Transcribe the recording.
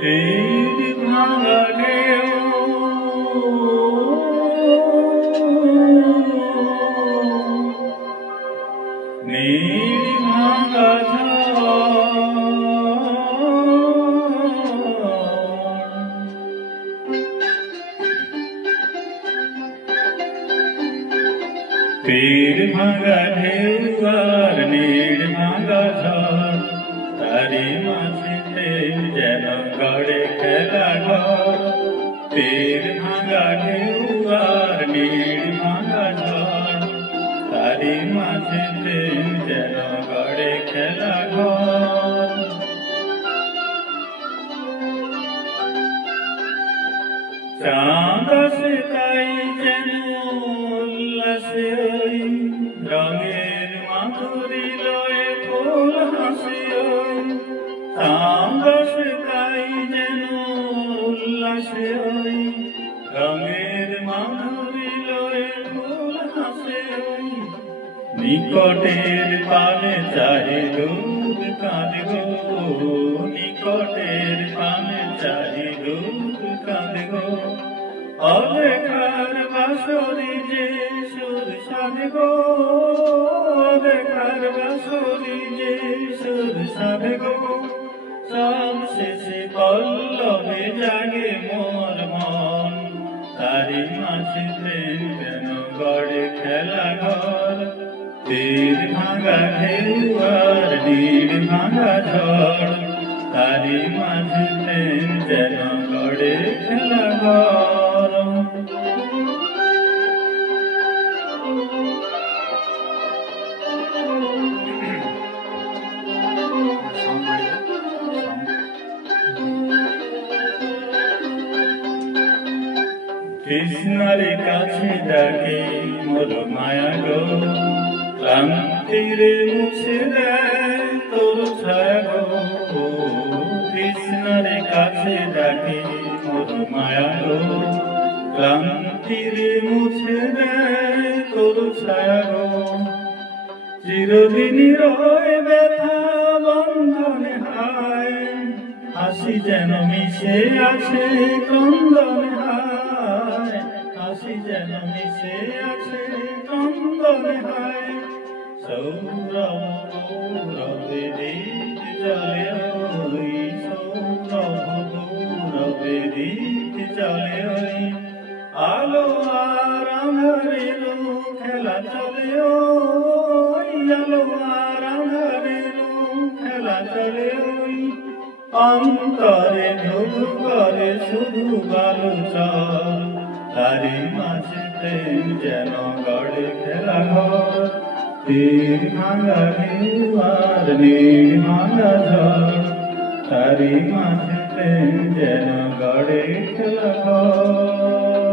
তীর ভাঙা ঢেউ নীল ভাঙা তীর ভাঙা ঢেউ আর নীল ভাঙা ঝড় তারি মাঝিতে যেন গড়ে খেলা ঘর তীর ভাঙা ঢেউ আর নীল ভাঙা ঝড় তারি মাঝিতে যেন গড়ে খেলা ঘর চাঁদ আসে তাই যেন উল্লাসে ওই রঙের মাধুরী লয়ে ফুল হাসি ওই চাঁদ আসে তাই যেন উল্লাসে ওই রঙের মাধুরী লয়ে ফুল হাসে ওই নিকটের পানে চাহে দুধ কাঁদে গো নিকটের পানে চাহে দুধ কাঁদে গো অদেখার বাঁশরি যে সুর সাধে গো অদেখার বাঁশরি যে সুর সাধে গো সব শেষে পল্লবে জাগে মোর মন তারি মাঝিতে যেন গড়ে খেলা ঘর তীর ভাঙা ঢেউ আর নীল ভাঙা ঝড় তারি মাঝিতে যেন গড়ে খেলা ঘর কৃষ্ণের কাছে ডাকে মোর মায়া গো ক্লান্তিরে মুছে দেয় তোর ছায়া গো কৃষ্ণের কাছে ডাকে মোর মায়া গো ক্লান্তিরে মুছে দেয় তোর ছায়া গো চিরদিন রয় ব্যথা বন্ধনে হায় হাসি যেন মিশে আছে ক্রন্দনে হায় হাসি যেন মিশে আছে ক্রন্দনে হায় সৌরভ গৌরবে দীপ জ্বলে ওই সৌরভ গৌরবে দীপ জ্বলে ওই আলো আর আঁধারের খেলা চলে ওই আলো আর আঁধারের খেলা চলে ওই অন্তরে ধুধু করে শুধু বালুচর তারি মাঝিতে যেন গড়ে খেলা ঘর তীর ভাঙা ঢেউ আর নীল ভাঙা ঝড় তারি মাঝিতে যেন গড়ে খেলা ঘর